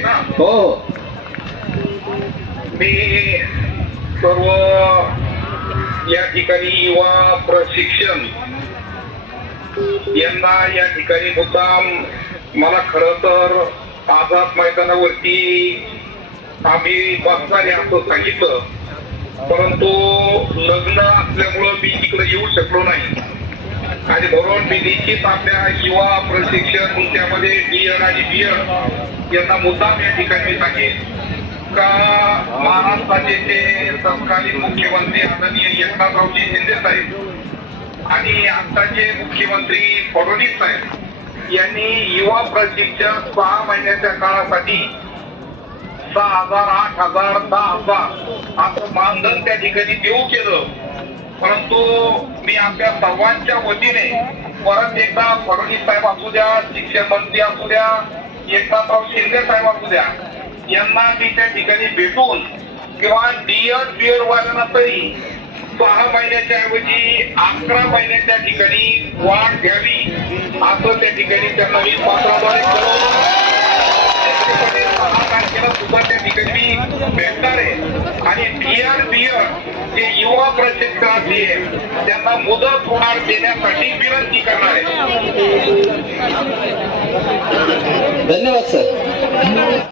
ना हो मी सर्व या ठिकाणी युवा प्रशिक्षण यांना या ठिकाणी मुद्दाम मला खर तर आझाद मैदानावरती आम्ही बसणारे असं सांगितलं परंतु लग्न असल्यामुळं मी तिकडे येऊ शकलो नाही आणि म्हणून मी निश्चित आपल्या युवा प्रशिक्षण त्यामध्ये बीएड आणि बीएड यांना मुद्दाम या ठिकाणी मी सांगेन. का महाराष्ट्राचे जे तत्कालीन मुख्यमंत्री आदरणीय एकनाथरावजी शिंदे साहेब आणि आताचे मुख्यमंत्री फडणवीस साहेब यांनी युवा प्रशिक्षण सहा महिन्याच्या काळासाठी सहा हजार आठ हजार दहा हजार असं मानधन त्या ठिकाणी देऊ केलं. परंतु मी आपल्या सर्वांच्या वतीने परत एकदा फडणवीस साहेब असू द्या शिक्षण मंत्री असू द्या एकनाथराव शिंदे साहेब असू द्या यांना मी त्या ठिकाणी भेटून किंवा डिअर बीएड वाल्यांना तरी सहा महिन्याच्या ऐवजी अकरा महिन्याच्या ठिकाणी वाढ घ्यावी असं त्या ठिकाणी त्यांना मी पत्राद्वारे कळवलं सहा तारखेला सुद्धा त्या ठिकाणी मी भेटणार. आणि बियर बियर जे युवा प्रशिक्षणार्थी आहे त्यांना मुदत होणार देण्यासाठी विनंती करणार. आहे धन्यवाद सर.